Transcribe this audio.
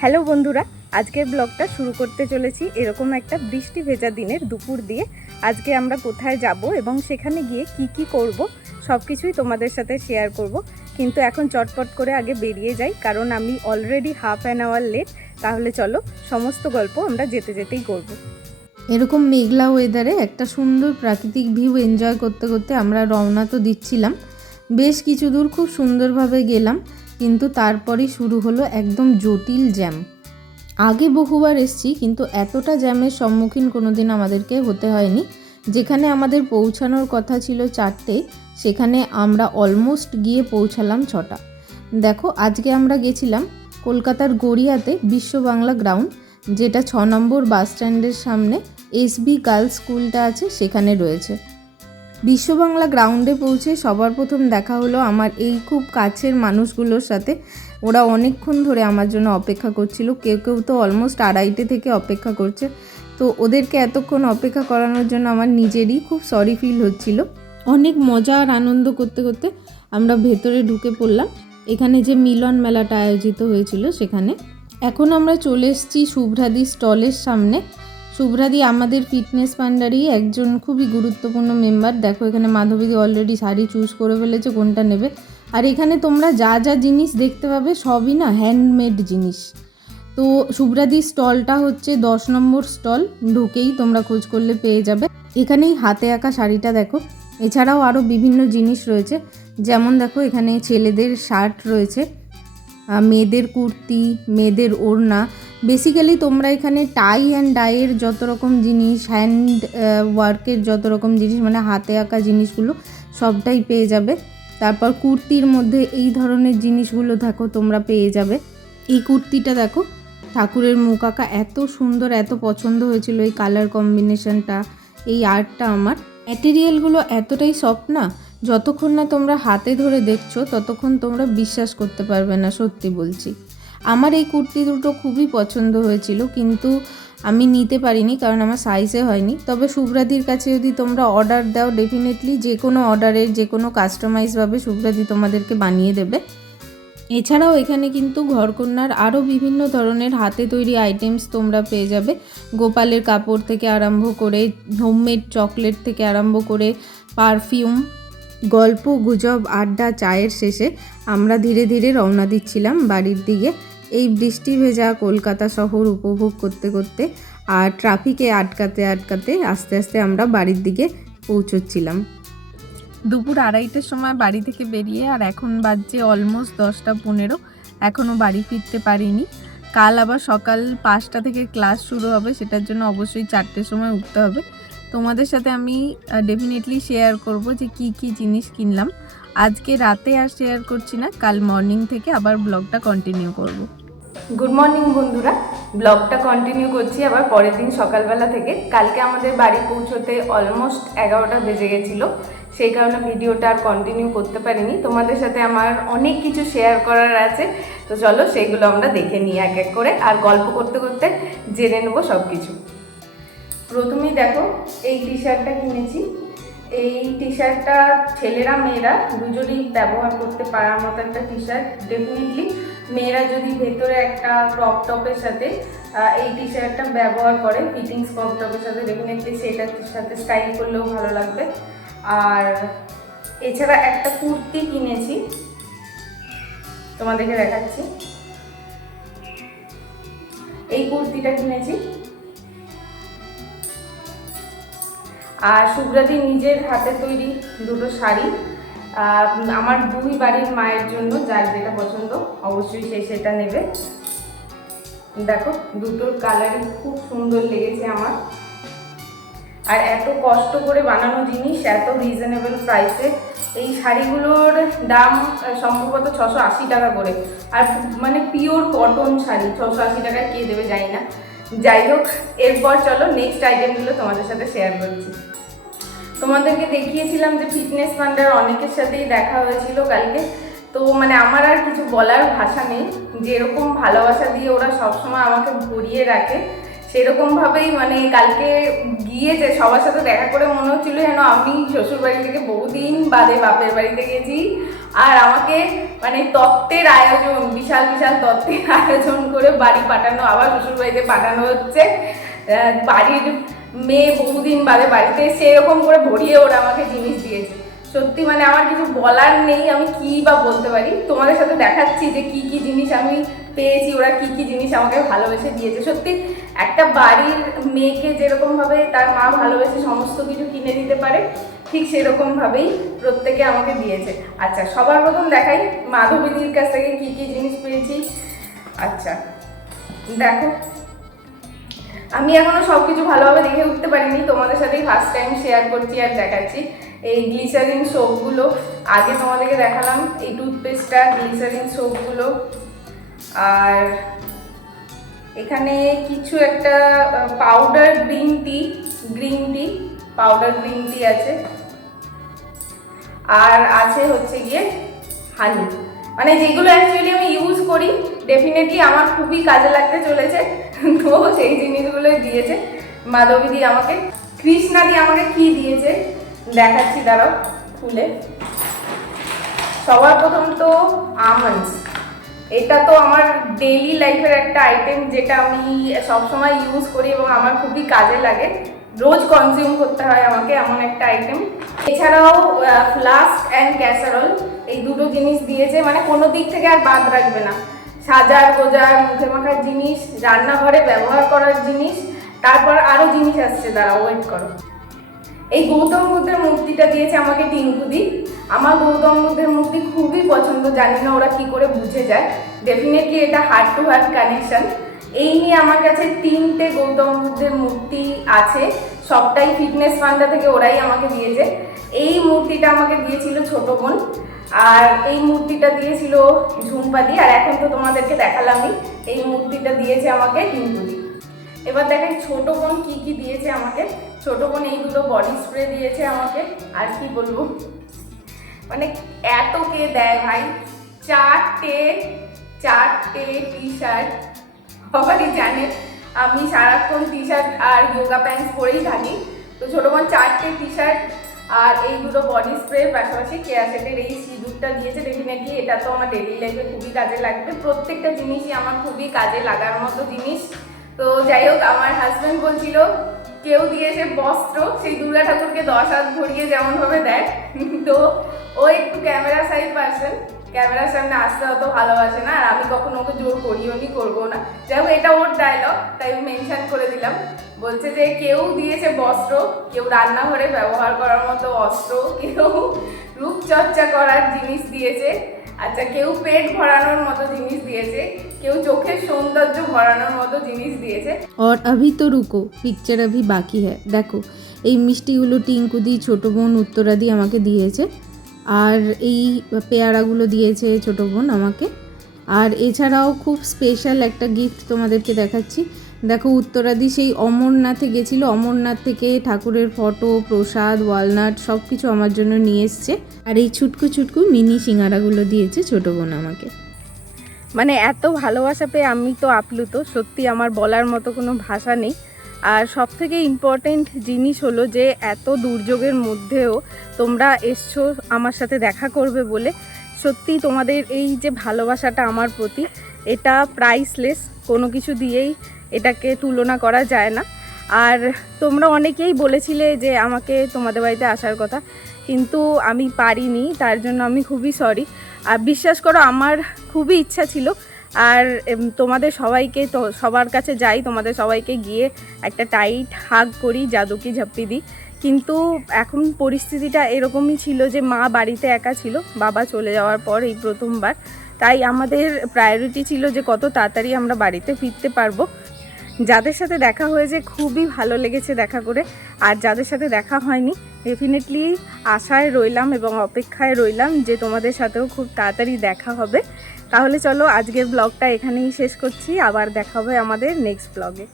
Hello বন্ধুরা, আজকের ব্লগটা শুরু করতে চলেছি এরকম একটা বৃষ্টি ভেজা দিনের দুপুর দিয়ে। আজকে আমরা কোথায় যাব এবং সেখানে গিয়ে কি কি করব সব কিছুই তোমাদের সাথে শেয়ার করব। কিন্তু এখন চটপট করে আগে বেরিয়ে যাই, কারণ আমি already half an hour late তাহলে চলো সমস্ত গল্প আমরা যেতে যেতেই করব। এরকম মেঘলা ওয়েদারে একটা সুন্দর প্রাকৃতিক ভিউ এনজয় করতে করতে আমরা রওনা তো দিচ্ছিলাম। বেশ কিছু দূর খুব সুন্দরভাবে গেলাম। কিন্তু তারপরেই শুরু হলো একদম জটিল জ্যাম। আগে বহুবার এসছি, কিন্তু এতটা জ্যামের সম্মুখীন কোনোদিন আমাদেরকে হতে হয়নি। যেখানে আমাদের পৌঁছানোর কথা ছিল চারটে, সেখানে আমরা অলমোস্ট গিয়ে পৌঁছালাম ছটা। দেখো, আজকে আমরা গেছিলাম কলকাতার গড়িয়াতে বিশ্ব বাংলা গ্রাউন্ড, যেটা ছ নম্বর বাস স্ট্যান্ডের সামনে এসবি গার্লস স্কুলটা আছে, সেখানে রয়েছে। বিশ্ব বাংলা গ্রাউন্ডে পৌঁছে সবার প্রথম দেখা হলো আমার এই খুব কাছের মানুষগুলোর সাথে। ওরা অনেকক্ষণ ধরে আমার জন্য অপেক্ষা করছিল। কেউ কেউ তো অলমোস্ট আড়াইটে থেকে অপেক্ষা করছে। তো ওদেরকে এতক্ষণ অপেক্ষা করানোর জন্য আমার নিজেরই খুব সরি ফিল হচ্ছিল। অনেক মজা আর আনন্দ করতে করতে আমরা ভেতরে ঢুকে পড়লাম। এখানে যে মিলন মেলাটা আয়োজিত হয়েছিল সেখানে। এখন আমরা চলে এসেছি শুভ্রাদি স্টলের সামনে। শুভ্রাদি, আমাদের ফিটনেস পান্ডারই একজন খুবই গুরুত্বপূর্ণ মেম্বার দেখো, এখানে মাধবীদি অলরেডি শাড়ি চুজ করে ফেলেছে, কোনটা নেবে? আর এখানে তোমরা যা যা জিনিস দেখতে পাবে, সবই না হ্যান্ডমেড জিনিস। তো শুভ্রাদি স্টলটা হচ্ছে দশ নম্বর স্টল, ঢুকেই তোমরা খোঁজ করলে পেয়ে যাবে। এখানেই হাতে আঁকা শাড়িটা দেখো। এছাড়াও আরও বিভিন্ন জিনিস রয়েছে। যেমন দেখো, এখানে ছেলেদের শার্ট রয়েছে। মেয়েদের কুর্তি, মেয়েদের ওড়না বেসিক্যালি তোমরা এখানে টাই অ্যান্ড ডাইয়ের যত রকম জিনিস হ্যান্ড ওয়ার্কের যত রকম জিনিস মানে হাতে আঁকা জিনিসগুলো, সবটাই পেয়ে যাবে। তারপর কুর্তির মধ্যে এই ধরনের জিনিসগুলো দেখো, তোমরা পেয়ে যাবে। এই কুর্তিটা দেখো, ঠাকুরের মুখ আঁকা এত সুন্দর, এত পছন্দ হয়েছিল এই কালার কম্বিনেশনটা এই আর্টটা আমার। ম্যাটেরিয়ালগুলো এতটাই সফট না, যতক্ষণ না তোমরা হাতে ধরে দেখছ, ততক্ষণ তোমরা বিশ্বাস করতে পারবে না, সত্যি বলছি। আমার এই কুর্তি দুটো খুবই পছন্দ হয়েছিল, কিন্তু আমি নিতে পারিনি কারণ আমার সাইজে হয়নি। তবে শুভ্রাদির কাছে যদি তোমরা অর্ডার দাও ডেফিনেটলি যে কোনো অর্ডারের যে কোনো কাস্টমাইজভাবে শুভ্রাদি তোমাদেরকে বানিয়ে দেবে। এছাড়াও এখানে কিন্তু ঘরকন্যার আরও বিভিন্ন ধরনের হাতে তৈরি আইটেমস তোমরা পেয়ে যাবে। গোপালের কাপড় থেকে আরম্ভ করে হোমমেড চকলেট থেকে আরম্ভ করে পারফিউম গল্প, গুজব, আড্ডা, চায়ের শেষে আমরা ধীরে ধীরে রওনা দিচ্ছিলাম বাড়ির দিকে। এই বৃষ্টি ভেজা কলকাতা শহর উপভোগ করতে করতে আর ট্রাফিকে আটকাতে আটকাতে আস্তে আস্তে আমরা বাড়ির দিকে পৌঁছচ্ছিলাম। দুপুর আড়াইটের সময় বাড়ি থেকে বেরিয়ে আর এখন বাজছে অলমোস্ট দশটা পনেরো এখনও বাড়ি ফিরতে পারিনি। কাল আবার সকাল পাঁচটা থেকে ক্লাস শুরু হবে, সেটার জন্য অবশ্যই চারটের সময় উঠতে হবে। তোমাদের সাথে আমি ডেফিনেটলি শেয়ার করব যে কি কি জিনিস কিনলাম। আজকে রাতে আর শেয়ার করছি না, কাল মর্নিং থেকে আবার ব্লগটা কন্টিনিউ করব। গুড মর্নিং বন্ধুরা। ব্লগটা কন্টিনিউ করছি আবার পরের দিন সকালবেলা থেকে। কালকে আমাদের বাড়ি পৌঁছতে অলমোস্ট এগারোটা বেজে গেছিল। সেই কারণে ভিডিওটা আর কন্টিনিউ করতে পারিনি। তোমাদের সাথে আমার অনেক কিছু শেয়ার করার আছে। তো চলো সেইগুলো আমরা দেখে নিই এক এক করে। আর গল্প করতে করতে জেনে নেব সব কিছু প্রথমেই দেখো, এই টি শার্টটা কিনেছি। এই টি শার্টটা ছেলেরা, মেয়েরা দুজনেই ব্যবহার করতে পারার মতো একটা টি শার্ট ডেফিনেটলি মেয়েরা যদি ভেতরে একটা ক্রপ টপের সাথে এই টি শার্টটা ব্যবহার করে ফিটিংস ক্রপ টপের সাথে ডেফিনেটলি সেটার সাথে স্টাইল করলেও ভালো লাগবে। আর এছাড়া একটা কুর্তি কিনেছি, তোমাদেরকে দেখাচ্ছি। এই কুর্তিটা কিনেছি। আর সুব্রাদি নিজের হাতে তৈরি দুটো শাড়ি। আমার দুই বাড়ির মায়ের জন্য যার যেটা পছন্দ, অবশ্যই সে সেটা নেবে। দেখো, দুটোর কালারই খুব সুন্দর লেগেছে আমার। আর এত কষ্ট করে বানানো জিনিস, এত রিজনেবল প্রাইসে এই শাড়িগুলোর দাম সম্ভবত ছশো আশি টাকা করে। আর মানে পিওর কটন শাড়ি, ছশো আশি টাকায় কে দেবে জানি না। যাই হোক, এরপর চলো নেক্সট আইটেমগুলো তোমাদের সাথে শেয়ার করছি। তোমাদেরকে দেখিয়েছিলাম যে ফিটনেস ফান্ডার অনেকের সাথেই দেখা হয়েছিল কালকে। তো মানে আমার আর কিছু বলার ভাষা নেই। যেরকম ভালোবাসা দিয়ে ওরা সবসময় আমাকে ভরিয়ে রাখে, সেরকমভাবেই মানে কালকে গিয়েছে সবার সাথে দেখা করে মনে হচ্ছিল যেন আমি শ্বশুরবাড়ি থেকে বহুদিন বাদে বাপের বাড়িতে গেছি। আর আমাকে মানে তত্ত্বের আয়োজন, বিশাল বিশাল তত্ত্বের আয়োজন করে বাড়ি পাঠানো, আবার শ্বশুরবাড়িতে পাঠানো হচ্ছে। বাড়ির মেয়ে বহুদিন বাদে বাড়িতে এসে এরকম করে ভরিয়ে ওরা আমাকে জিনিস দিয়েছে। সত্যি মানে আমার কিছু বলার নেই, আমি কি বা বলতে পারি? তোমাদের সাথে দেখাচ্ছি যে কি কি জিনিস আমি পেয়েছি, ওরা কি কি জিনিস আমাকে ভালোবেসে দিয়েছে। সত্যি একটা বাড়ির মেয়েকে যেরকম ভাবে তার মা ভালোবেসে সমস্ত কিছু কিনে দিতে পারে, ঠিক সেরকম ভাবেই প্রত্যেকে আমাকে দিয়েছে। আচ্ছা সবার প্রথম দেখাই মাধবীদির কাছ থেকে কি কি জিনিস পেয়েছি। আচ্ছা দেখো। আমি এখনও সবকিছু ভালোভাবে দেখে উঠতে পারিনি, তোমাদের সাথেই ফার্স্ট টাইম শেয়ার করছি আর দেখাচ্ছি। এই গ্লিসারিন সোপগুলো আগে তোমাদেরকে দেখালাম, এই টুথপেস্টটা গ্লিসারিন সোপগুলো আর এখানে কিছু একটা powder green tea green tea powder green tea আছে। আর আছে হচ্ছে গিয়ে হানি মানে যেগুলো অ্যাকচুয়ালি আমি ইউজ করি ডেফিনেটলি আমার খুবই কাজে লাগতে চলেছে। তো সেই জিনিসগুলো দিয়েছে। মাধবীদি আমাকে, কৃষ্ণা কৃষ্ণাদি আমাকে কি দিয়েছে? দেখাচ্ছি, দাঁড়াও, খুলে। সবার প্রথম তো আমন্ডস। এটা তো আমার ডেইলি লাইফের একটা আইটেম যেটা আমি সবসময় ইউজ করি এবং আমার খুবই কাজে লাগে। রোজ কনজিউম করতে হয় আমাকে এমন একটা আইটেম এছাড়াও ফ্লাস্ক অ্যান্ড ক্যাসারল এই দুটো জিনিস দিয়েছে মানে কোনো দিক থেকে আর বাদ রাখবে না। সাজার গোজার মুখে মাখার জিনিস, রান্নাঘরে ব্যবহার করার জিনিস, তারপর আরও জিনিস আসছে দাঁড়া ওয়েট করো। এই গৌতম বুদ্ধের মূর্তিটা দিয়েছে আমাকে টিঙ্কুদি আমার গৌতম বুদ্ধের মূর্তি খুবই পছন্দ, জানি না ওরা কি করে বুঝে যায়। ডেফিনেটলি এটা হার্ট টু হার্ট কানেকশন এই নিয়ে আমার কাছে তিনটে গৌতম বুদ্ধের মূর্তি আছে। সবটাই ফিটনেস ফান্ডা থেকে ওরাই আমাকে দিয়েছে। এই মূর্তিটা আমাকে দিয়েছিল ছোট বোন, আর এই মূর্তিটা দিয়েছিল ঝুমপাদি, আর এখন তো তোমাদেরকে দেখালামই, এই মূর্তিটা দিয়েছে আমাকে টিঙ্কুদি এবার দেখেন ছোট বোন কী কী দিয়েছে আমাকে। ছোট বোন এই দুটো বডি স্প্রে দিয়েছে আমাকে, আর কি বলব? মানে এত কে দেয় ভাই। চারটে চারটে টি শার্ট সবাই জানে আমি সারাক্ষণ টি শার্ট আর যোগা প্যান্টস পরেই থাকি। তো ছোটো বোন চারটে টি শার্ট আর এই দুটো বডি স্প্রে পাশাপাশি কেয়া সেটের এই সিঁদুরটা দিয়েছে। ডেফিনেটলি এটা তো আমার ডেলি লাইফে খুবই কাজে লাগবে। প্রত্যেকটা জিনিসই আমার খুবই কাজে লাগার মতো জিনিস। তো যাই হোক, আমার হাজব্যান্ড বলছিল, কেউ দিয়েছে বস্ত্র, সেই দুর্গা ঠাকুরকে দশ হাত ভরিয়ে যেমনভাবে দেয় তো ও একটু ক্যামেরা সাইজ পার্সন ক্যামেরার সামনে আসতে অত ভালোবাসে না আর আমি কখনো ওকে জোর করিও নি করবো না যাই হোক এটা ওর ডায়লগ তাই মেনশন করে দিলাম বলছে যে কেউ দিয়েছে বস্ত্র কেউ রান্নাঘরে ব্যবহার করার মতো অস্ত্র কেউ রূপচর্চা করার জিনিস দিয়েছে আচ্ছা কেউ পেট ভরানোর মতো জিনিস দিয়েছে কেউ চোখের সৌন্দর্য ভরানোর মতো জিনিস দিয়েছে और अभी तो रुको পিকচার अभी বাকি হ্যাঁ দেখো এই মিষ্টিগুলো টিঙ্কুদি ছোটো বোন উত্তরাদি আমাকে দিয়েছে আর এই পেয়ারাগুলো দিয়েছে ছোটো বোন আমাকে। আর এছাড়াও খুব স্পেশাল একটা গিফট তোমাদেরকে দেখাচ্ছি। দেখো উত্তরাদি সেই অমরনাথে গেছিল। অমরনাথ থেকে ঠাকুরের ফটো প্রসাদ ওয়ালনাট সব কিছু আমার জন্য নিয়ে এসছে। আর এই ছুটকু ছুটকু মিনি সিঙ্গারাগুলো দিয়েছে ছোটো বোন আমাকে। মানে এত ভালোবাসা পেয়ে আমি তো আপ্লুত। সত্যি আমার বলার মতো কোনো ভাষা নেই। আর সব থেকে ইম্পর্টেন্ট জিনিস হলো যে, এত দুর্যোগের মধ্যেও তোমরা এসছো আমার সাথে দেখা করবে বলে। সত্যি তোমাদের এই যে ভালোবাসাটা আমার প্রতি, এটা প্রাইসলেস কোনো কিছু দিয়েই এটাকে তুলনা করা যায় না। আর তোমরা অনেকেই বলেছিলে যে, আমাকে তোমাদের বাড়িতে আসার কথা, কিন্তু আমি পারিনি, তার জন্য আমি খুবই সরি আর বিশ্বাস করো, আমার খুবই ইচ্ছা ছিল আর তোমাদের সবাইকে তো, সবার কাছে যাই, তোমাদের সবাইকে গিয়ে একটা টাইট হাগ করি, জাদুকি ঝাপ্পি দিই। কিন্তু এখন পরিস্থিতিটা এরকমই ছিল যে মা বাড়িতে একা ছিল, বাবা চলে যাওয়ার পর এই প্রথমবার। তাই আমাদের প্রায়োরিটি ছিল যে কত তাড়াতাড়ি আমরা বাড়িতে ফিরতে পারব। যাদের সাথে দেখা হয়েছে, খুবই ভালো লেগেছে দেখা করে। আর যাদের সাথে দেখা হয়নি ডেফিনেটলি আশায় রইলাম এবং অপেক্ষায় রইলাম যে তোমাদের সাথেও খুব তাড়াতাড়ি দেখা হবে। তাহলে চলো আজকের ব্লগটা এখানেই শেষ করছি আবার দেখা হবে আমাদের নেক্সট ব্লগে